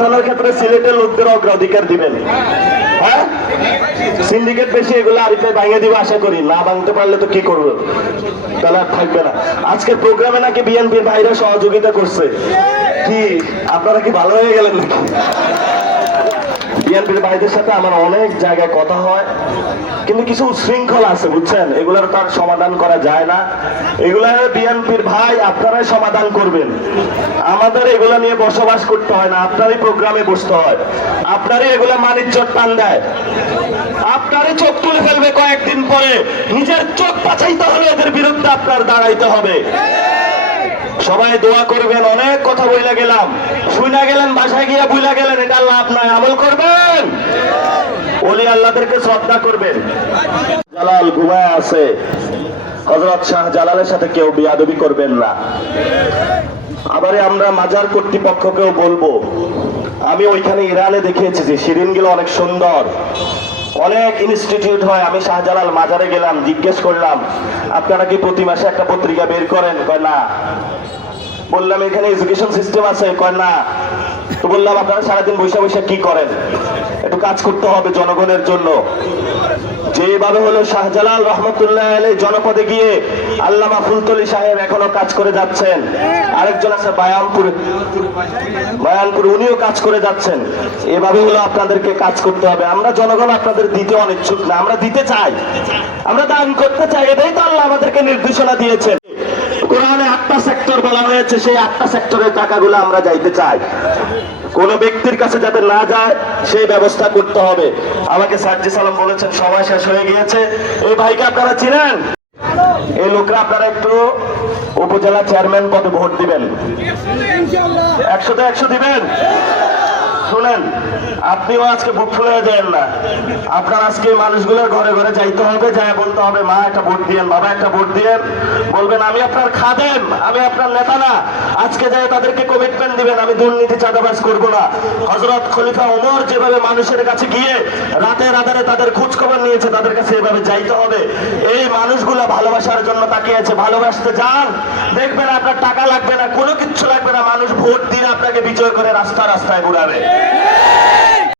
পাঠানোর ক্ষেত্রে সিলেটের লোকদের অগ্রাধিকার দিবেন। হ্যাঁ, সিন্ডিকেট বেশি, এগুলো আরিফে ভাঙে দিব আশা করি। না ভাঙতে পারলে তো কি করবো, তাহলে আর থাকবে না। আজকের প্রোগ্রামে নাকি বিএনপির ভাইরা সহযোগিতা করছে। কি আপনারা কি ভালো হয়ে গেলেন নাকি? বিএনপির ভাইদের সাথে আমার অনেক জায়গায় কথা হয়, কিন্তু কিছু উশৃঙ্খলা আছে, বুঝছেন? এগুলোর তার সমাধান করা যায় না। এগুলা বিএনপির ভাই আপনারাই সমাধান করবেন। আমাদের এগুলা নিয়ে বসবাস করতে হয় না, আপনারই প্রোগ্রামে বসতে হয়। আপনারই এগুলা মানিজ্যত টান দেয়, আপনারই চোখ তুলে ফেলবে কয়েকদিন পরে। নিজের চোখ বাঁচাইতে হলে এদের বিরুদ্ধে আপনার দাঁড়াইতে হবে। সবাই দোয়া করবেন। অনেক কথা বইলা গেলাম, শুইনা গেলেন, বাসায় গিয়া বুইলা গেলেন, এটা লাভ নাই। আমল করবেন, ওলি আল্লাহদেরকে শ্রদ্ধা করবেন। জালাল ঘুমায় আছে, হযরত শাহ জালালের সাথে কেউ বিয়াদবি করবেন না। আবার আমরা মাজার কর্তৃপক্ষকেও বলবো, আমি ওইখানে ইরানে দেখিয়েছি যে শিরিনগুলো অনেক সুন্দর, অনেক ইনস্টিটিউট হয়। আমি শাহজালাল মাজারে গেলাম, জিজ্ঞেস করলাম আপনারা কি প্রতি মাসে একটা পত্রিকা বের করেন? কয় না। বললাম এখানে এডুকেশন সিস্টেম আছে? কয় না। তো বললাম আপনারা সারাদিন বৈশা বৈশা কি করেন? একটু কাজ করতে হবে জনগণের জন্য। যেভাবে হলো শাহজালাল রহমতুল্লাহ আলাইহি জনপদে গিয়ে আল্লামা ফুলতলি সাহেব এখনো কাজ করে যাচ্ছেন, আরেকজন আছে বায়ানপুর, উনিও কাজ করে যাচ্ছেন। এভাবে হলো আপনাদেরকে কাজ করতে হবে। আমরা জনগণ আপনাদের দিতে অনিচ্ছুক না, আমরা দিতে চাই, আমরা দান করতে চাই। এটাই তো আল্লাহ আমাদেরকে নির্দেশনা দিয়েছেন। কোরআনে 8টা সেক্টর বলা হয়েছে, সেই 8টা সেক্টরের টাকাগুলো আমরা যাইতে চাই। কোন ব্যক্তির কাছে যাতে না যায় সেই ব্যবস্থা করতে হবে। আমাকে সাজ্জি সালাম বলেছেন সময় শেষ হয়ে গিয়েছে। এই ভাইকে আপনারা চিনেন? এই লোকরা আপনারা একটু উপজেলা চেয়ারম্যান পদে ভোট দিবেন, 100-তে 100 দিবেন। শুনেন, আপনিও আজকে বুক ফুলে যাবেন না। আপনার আজকে মানুষগুলোর ঘরে ঘরে যাইতে হবে, যায় বলতে হবে মা একটা ভোট দিয়েন, বাবা একটা ভোট দিয়েন। বলবেন আমি আপনার খাদেম, আমি আপনার নেতা না। আজকে যায় তাদেরকে কমিটমেন্ট দিবেন, আমি দুর্নীতি চাঁদাবাজ করবো না। হযরত খলিফা ওমর যেভাবে মানুষের কাছে গিয়ে রাতের আধারে তাদের খোঁজ খবর নিয়েছে, তাদের কাছে এভাবে যাইতে হবে। এই মানুষগুলো ভালোবাসার জন্য তাকিয়েছে, ভালোবাসতে যান, দেখবেন আপনার টাকা লাগবে না, কোনো কিচ্ছু লাগবে না। মানুষ ভোট দিয়ে আপনাকে বিজয় করে রাস্তায় ঘুরাবে।